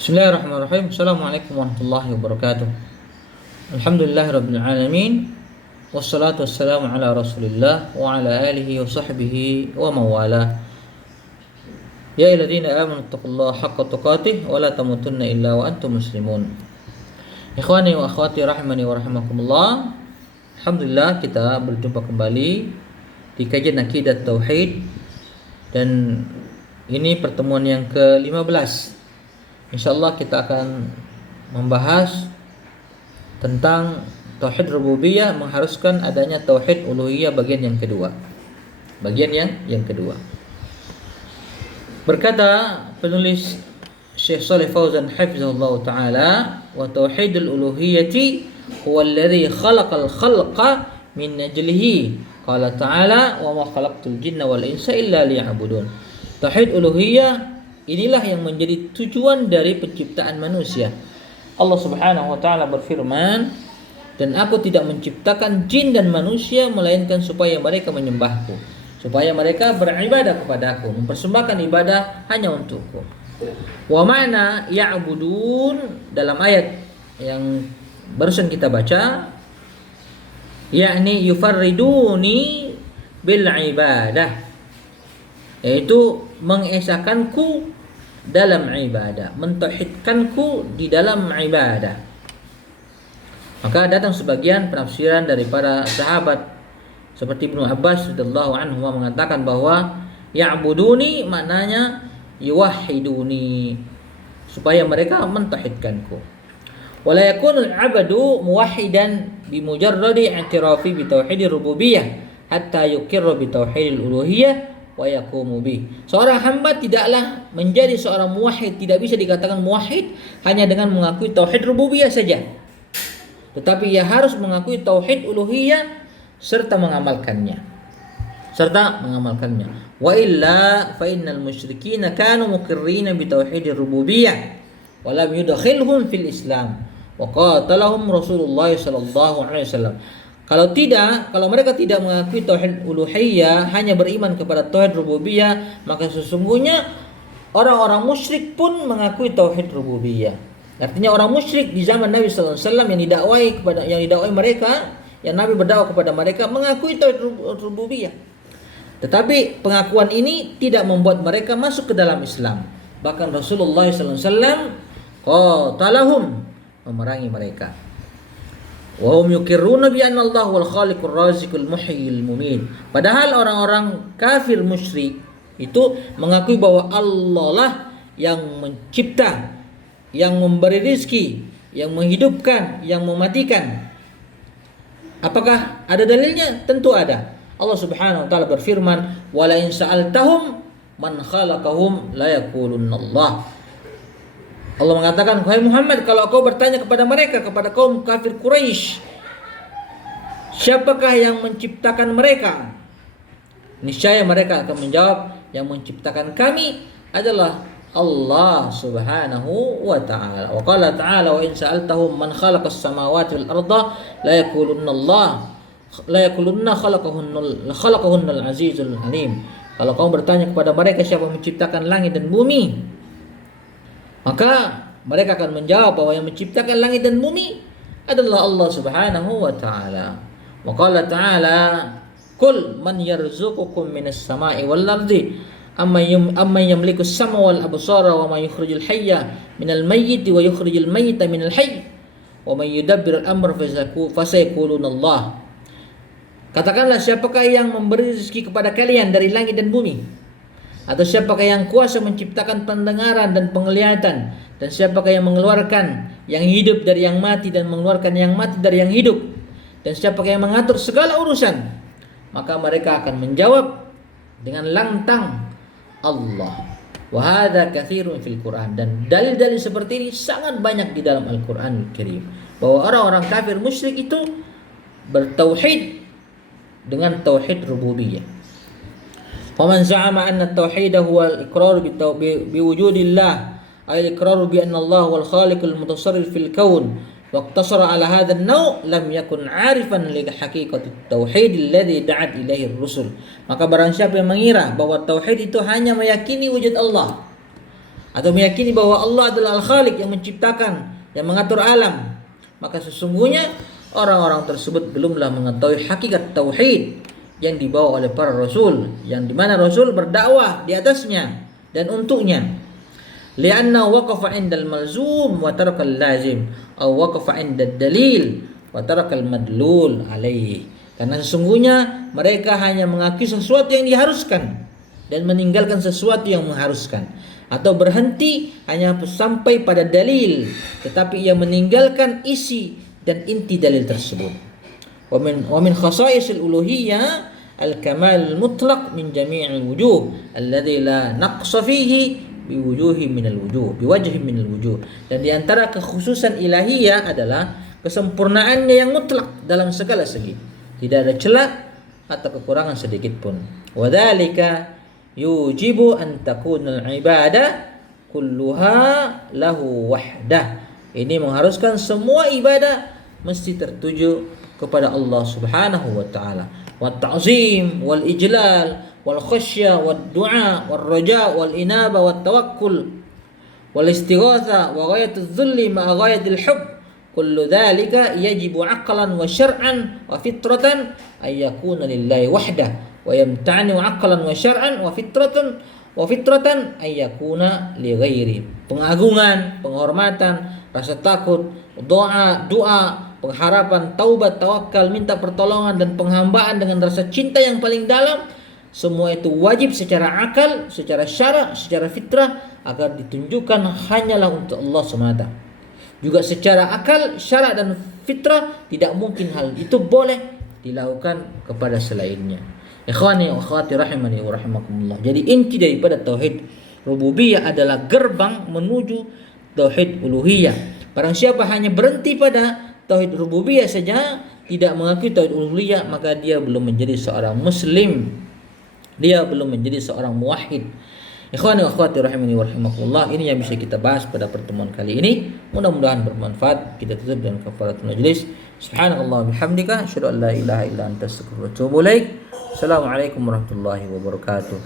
Bismillahirrahmanirrahim. Assalamualaikum warahmatullahi wabarakatuh. Alhamdulillahirabbil alamin. Wassalatu wassalamu ala Rasulillah wa ala alihi wa sahbihi wa mawalah. Ya ayyuhalladzina amanu taqullaha haqqa tuqatih wa la tamutunna illa wa antum muslimun. Ikhwani wa akhwati rahimani wa rahimakumullah. Alhamdulillah kita berjumpa kembali di kajian akidah tauhid, dan ini pertemuan yang ke-15. InsyaAllah kita akan membahas tentang tauhid rububiyah mengharuskan adanya tauhid uluhiyah bagian yang kedua. Berkata penulis Syekh Shalih Fauzan hafizahullah taala, wa tauhidul uluhiyyati huwa alladhi khalaqal khalqa min ajlihi. Qala ta'ala, wa ma khalaqtul jinna wal insa illa liya'budun. Tauhid uluhiyah inilah yang menjadi tujuan dari penciptaan manusia. Allah Subhanahu wa taala berfirman, "Dan aku tidak menciptakan jin dan manusia melainkan supaya mereka menyembahku, supaya mereka beribadah kepadaku, mempersembahkan ibadah hanya untukku." Wa ma'na ya'budun dalam ayat yang barusan kita baca, yakni yufarriduni bil ibadah, yaitu mengesakanku dalam ibadah, mentauhidkanku di dalam ibadah. Maka datang sebagian penafsiran dari para sahabat seperti Ibnu Abbas radhiyallahu anhu mengatakan bahwa ya'buduni maknanya yuwahhiduni, supaya mereka mentauhidkanku. Wala yakunul 'abdu muwahhidan bimujarradi i'tirafi bi tauhidir rububiyyah hatta yuqirra bi tauhidil uluhiyyah wa yaqumu bi. Seorang hamba tidaklah menjadi seorang muwahhid, tidak bisa dikatakan muwahhid hanya dengan mengakui tauhid rububiyah saja, tetapi ia harus mengakui tauhid uluhiyah serta mengamalkannya. Wa illa fa innal musyrikin kanu muqirrina bi tauhidir rububiyyah wa lam yudkhilhum fil Islam wa qatalahum Rasulullah sallallahu alaihi wasallam. Kalau mereka tidak mengakui tauhid uluhiyah, hanya beriman kepada tauhid rububiyah, maka sesungguhnya orang-orang musyrik pun mengakui tauhid rububiyah. Artinya orang musyrik di zaman Nabi sallallahu alaihi wasallam yang didakwai mereka, yang Nabi berdakwah kepada mereka, mengakui tauhid rububiyah. Tetapi pengakuan ini tidak membuat mereka masuk ke dalam Islam. Bahkan Rasulullah sallallahu alaihi wasallam qatalahum, memerangi mereka. Wa hum yuqirruna bi anna Allah wal khaliqur raziqul muhyil mumit. Padahal orang-orang kafir musyrik itu mengakui bahwa Allah lah yang mencipta, yang memberi rizki, yang menghidupkan, yang mematikan. Apakah ada dalilnya? Tentu ada. Allah Subhanahu wa taala berfirman, "Wa la in sa'altahum man khalaqahum la yaqulunna Allah." Allah mengatakan, "Wahai Muhammad, kalau kau bertanya kepada mereka, kepada kaum kafir Quraisy, siapakah yang menciptakan mereka? Niscaya mereka akan menjawab, yang menciptakan kami adalah Allah Subhanahu wa ta'ala." Wa qala ta'ala, "Wa in sa'altahum man khalaqas samawati wal arda la yaqulunna Allah, la yaqulunna khalaqahunnal azizul alim." Kalau kau bertanya kepada mereka siapa yang menciptakan langit dan bumi, maka mereka akan menjawab bahwa yang menciptakan langit dan bumi adalah Allah Subhanahu wa ta'ala. Wa qala ta'ala, "Qul man yarzuqukum minas sama'i wal ardi amman yamliku as-sam'a wal absara wa man yukhrijul hayya minal mayyiti wa yukhrijul mayyita minal hayy wa man yudabbiru al-amra fasayaquluna Allah." Katakanlah, siapakah yang memberi rezeki kepada kalian dari langit dan bumi? Atau siapakah yang kuasa menciptakan pendengaran dan penglihatan? Dan siapakah yang mengeluarkan yang hidup dari yang mati dan mengeluarkan yang mati dari yang hidup? Dan siapakah yang mengatur segala urusan? Maka mereka akan menjawab dengan lantang, Allah. Wa hadza katsirun fil Qur'an. Dan dalil-dalil seperti ini sangat banyak di dalam Al-Qur'anul Karim, bahwa orang-orang kafir musyrik itu bertauhid dengan tauhid rububiyah. ومن زعم أن التوحيد هو الإقرار بوجود الله، أي الإقرار بأن الله هو الخالق المتصرف في الكون، واقتصر على هذا النوع لم يكن عارفا لحقيقة التوحيد الذي دعت إليه الرسل. Maka barang siapa yang mengira bahwa tauhid itu hanya meyakini wujud Allah, atau meyakini bahwa Allah adalah Al-Khaliq yang menciptakan, yang mengatur alam, maka sesungguhnya orang-orang tersebut belumlah mengetahui hakikat tauhid yang dibawa oleh para rasul, yang dimana rasul berdakwah di atasnya dan untuknya. Lianna waqafa 'indal malzum wa taraka al-lazim, atau waqafa 'indad dalil wa taraka al-madlul alaihi. Karena sesungguhnya mereka hanya mengakui sesuatu yang diharuskan dan meninggalkan sesuatu yang mengharuskan, atau berhenti hanya sampai pada dalil tetapi ia meninggalkan isi dan inti dalil tersebut. Wa min khasa'isil uluhiyyah al-kamal al-mutlaq min jami'il wujuh alladhi la naqsa fihi biwujuhin minal wujuh. Dan di antara kekhususan ilahiyah adalah kesempurnaannya yang mutlak dalam segala segi, tidak ada celah atau kekurangan sedikit pun. Wa dzalika yujibu an takunal ibadah kulluha lahu wahdah. Ini mengharuskan semua ibadah mesti tertuju kepada Allah Subhanahu wa taala. Wa ta'zim wal ijlal wal khasyah wad du'a wal raja wal inaba wat tawakkul wal istighatha wa ghayatuz dhulli ma ghayatil hubb. Kullu dhalika yajibu aqlan wa syar'an wa fitratan ay yakuna lillahi wahdah wa yamta'ni aqlan wa syar'an wa fitratan ay yakuna li ghairi. Pengagungan, penghormatan, rasa takut, doa, pengharapan, taubat, tawakal, minta pertolongan dan penghambaan dengan rasa cinta yang paling dalam, semua itu wajib secara akal, secara syara', secara fitrah agar ditunjukkan hanyalah untuk Allah semata. Juga secara akal, syara' dan fitrah tidak mungkin hal itu boleh dilakukan kepada selainnya. Ikhwani wa akhwati rahimani wa rahimakumullah. Jadi inti daripada tauhid rububiyah adalah gerbang menuju tauhid uluhiyah. Barang siapa hanya berhenti pada tauhid rububiyah saja, tidak mengakui tauhid uluhiyah, maka dia belum menjadi seorang muslim. Dia belum menjadi seorang muwahhid. Ikhwani wa akhwati rahimani wa rahimakumullah, ini yang bisa kita bahas pada pertemuan kali ini. Mudah-mudahan bermanfaat. Kita tutup dengan kafaratul majlis. Subhanallah bihamdika asyhadu an la ilaha illa anta astaghfiruka wa atubu ilaik. Assalamualaikum warahmatullahi wabarakatuh.